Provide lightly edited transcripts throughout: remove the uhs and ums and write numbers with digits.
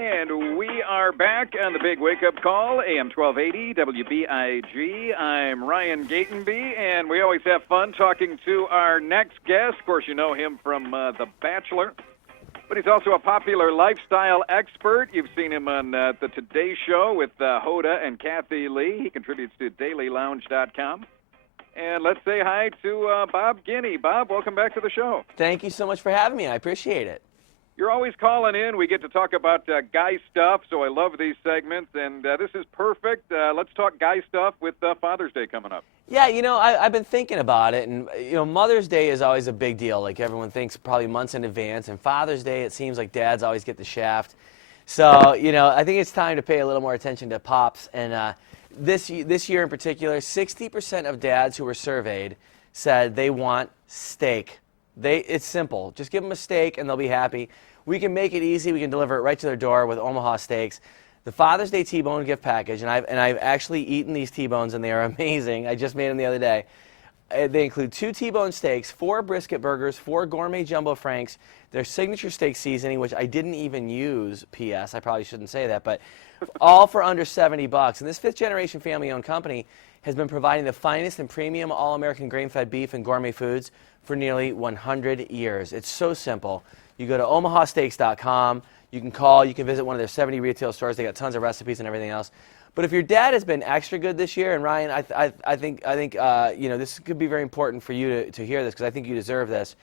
And we are back on the Big Wake Up Call, AM 1280, WBIG. I'm Ryan Gatenby, and we always have fun talking to our next guest. Of course, you know him from The Bachelor, but he's also a popular lifestyle expert. You've seen him on the Today Show with Hoda and Kathy Lee. He contributes to DailyLounge.com. And let's say hi to Bob Guiney. Bob, welcome back to the show. Thank you so much for having me. I appreciate it. You're always calling in. We get to talk about guy stuff, so I love these segments, and this is perfect. Let's talk guy stuff with Father's Day coming up. Yeah, you know, I've been thinking about it, and, you know, Mother's Day is always a big deal. Like, everyone thinks probably months in advance, and Father's Day, it seems like dads always get the shaft. So, you know, I think it's time to pay a little more attention to pops, and this year in particular, 60% of dads who were surveyed said they want steak. It's simple. Just give them a steak, and they'll be happy. We can make it easy. We can deliver it right to their door with Omaha Steaks. The Father's Day T-Bone gift package, and I've actually eaten these T-Bones, and they are amazing. I just made them the other day. They include 2 T-bone steaks, 4 brisket burgers, 4 gourmet jumbo franks, their signature steak seasoning, which I didn't even use, P.S. I probably shouldn't say that, but all for under $70. And this fifth-generation family-owned company has been providing the finest and premium all-American grain-fed beef and gourmet foods for nearly 100 years. It's so simple. You go to omahasteaks.com. You can call. You can visit one of their 70 retail stores. They got tons of recipes and everything else. But if your dad has been extra good this year, and Ryan, I think you know, this could be very important for you to hear this, because I think you deserve this.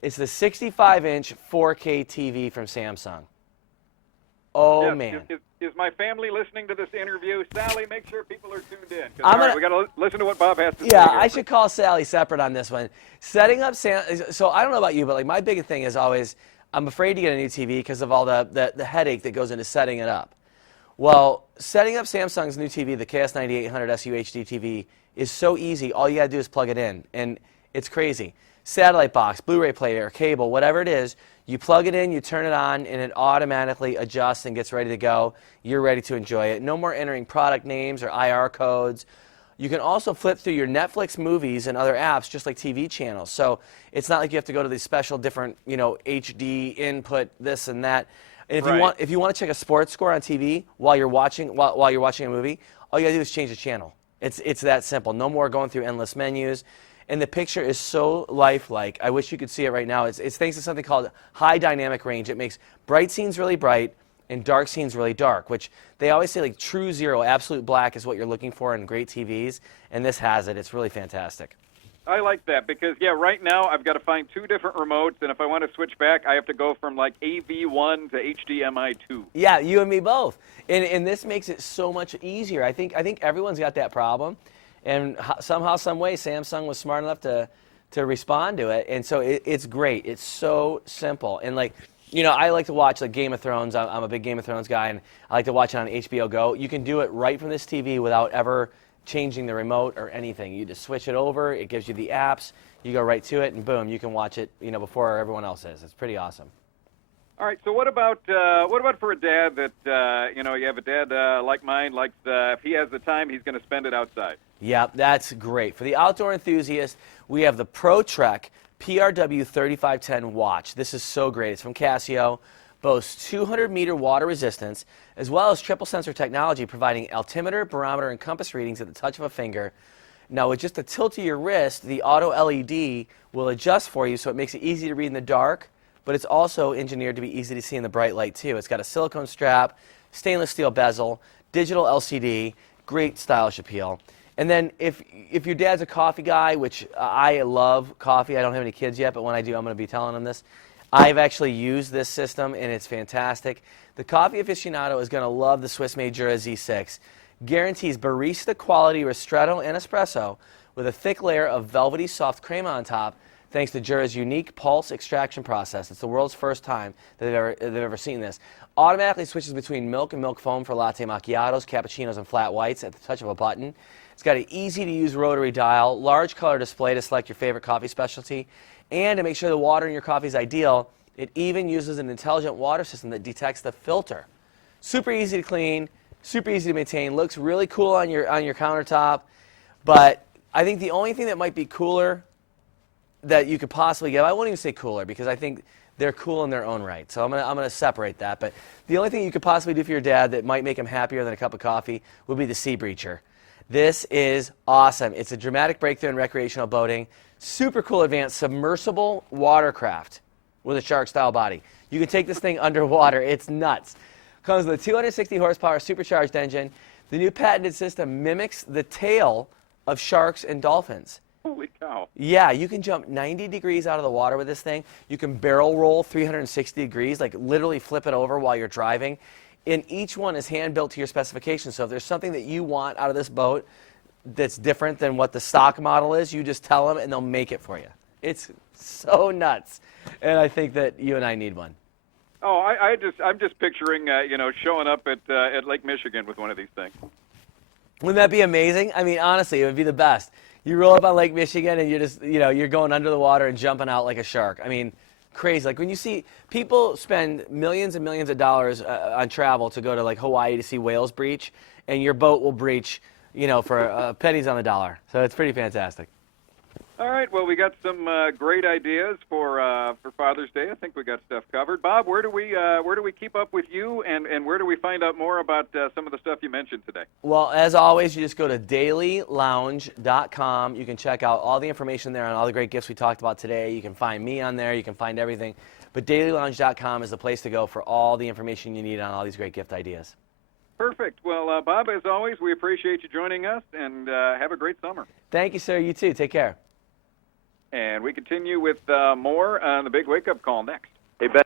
It's the 65-inch 4K TV from Samsung. Oh, yes, man. Is my family listening to this interview? Sally, make sure people are tuned in. We got to listen to what Bob has to say. Yeah, here. I should call Sally separate on this one. Setting up so I don't know about you, but like my biggest thing is always I'm afraid to get a new TV because of all the headache that goes into setting it up. Well, setting up Samsung's new TV, the KS9800 SU HD TV, is so easy. All you got to do is plug it in, and it's crazy. Satellite box, Blu-ray player, cable, whatever it is, you plug it in, you turn it on, and it automatically adjusts and gets ready to go. You're ready to enjoy it. No more entering product names or IR codes. You can also flip through your Netflix movies and other apps just like TV channels. So it's not like you have to go to these special different, you know, HD input, this and that. And if you want to check a sports score on TV while you're watching a movie, all you got to do is change the channel. It's that simple. No more going through endless menus. And the picture is so lifelike. I wish you could see it right now. It's thanks to something called high dynamic range. It makes bright scenes really bright and dark scenes really dark, which they always say like true zero, absolute black is what you're looking for in great TVs, and this has it. It's really fantastic. I like that because, yeah, right now I've got to find 2 different remotes, and if I want to switch back, I have to go from like AV1 to HDMI 2. Yeah, you and me both. And this makes it so much easier. I think everyone's got that problem. And somehow, some way, Samsung was smart enough to respond to it. And so it's great. It's so simple. And, like, you know, I like to watch, like, Game of Thrones. I'm a big Game of Thrones guy, and I like to watch it on HBO Go. You can do it right from this TV without ever changing the remote or anything. You just switch it over. It gives you the apps. You go right to it, and boom, you can watch it, you know, before everyone else is. It's pretty awesome. All right, so what about for a dad that, you know, you have a dad like mine, like if he has the time, he's going to spend it outside? Yeah, that's great. For the outdoor enthusiast, we have the ProTrek PRW 3510 watch. This is so great. It's from Casio, boasts 200-meter water resistance, as well as triple sensor technology, providing altimeter, barometer, and compass readings at the touch of a finger. Now, with just a tilt of your wrist, the auto LED will adjust for you, so it makes it easy to read in the dark, but it's also engineered to be easy to see in the bright light, too. It's got a silicone strap, stainless steel bezel, digital LCD, great stylish appeal. And then if your dad's a coffee guy, which I love coffee. I don't have any kids yet, but when I do, I'm going to be telling them this. I've actually used this system, and it's fantastic. The coffee aficionado is going to love the Swiss-made Jura Z6. Guarantees barista quality ristretto and espresso with a thick layer of velvety soft crema on top, thanks to Jura's unique pulse extraction process. It's the world's first time that they've ever seen this. Automatically switches between milk and milk foam for latte macchiatos, cappuccinos, and flat whites at the touch of a button. It's got an easy-to-use rotary dial, large color display to select your favorite coffee specialty, and to make sure the water in your coffee is ideal, it even uses an intelligent water system that detects the filter. Super easy to clean, super easy to maintain, looks really cool on your countertop, but I think the only thing that might be cooler that you could possibly get, I won't even say cooler, because I think they're cool in their own right. So I'm gonna separate that. But the only thing you could possibly do for your dad that might make him happier than a cup of coffee would be the Sea Breacher. This is awesome. It's a dramatic breakthrough in recreational boating. Super cool advanced submersible watercraft with a shark-style body. You can take this thing underwater. It's nuts. Comes with a 260 horsepower supercharged engine. The new patented system mimics the tail of sharks and dolphins. Holy cow. Yeah, you can jump 90 degrees out of the water with this thing. You can barrel roll 360 degrees, like literally flip it over while you're driving. And each one is hand-built to your specifications. So if there's something that you want out of this boat that's different than what the stock model is, you just tell them and they'll make it for you. It's so nuts. And I think that you and I need one. Oh, I'm just picturing, showing up at Lake Michigan with one of these things. Wouldn't that be amazing? I mean, honestly, it would be the best. You roll up on Lake Michigan and you're just, you're going under the water and jumping out like a shark. I mean, crazy. Like when you see people spend millions and millions of dollars on travel to go to like Hawaii to see whales breach, and your boat will breach, for pennies on the dollar. So it's pretty fantastic. All right. Well, we got some great ideas for Father's Day. I think we got stuff covered. Bob, where do we keep up with you, and where do we find out more about some of the stuff you mentioned today? Well, as always, you just go to dailylounge.com. You can check out all the information there on all the great gifts we talked about today. You can find me on there. You can find everything. But dailylounge.com is the place to go for all the information you need on all these great gift ideas. Perfect. Well, Bob, as always, we appreciate you joining us, and have a great summer. Thank you, sir. You too. Take care. And we continue with more on the Big Wake Up Call next. Hey, Beth.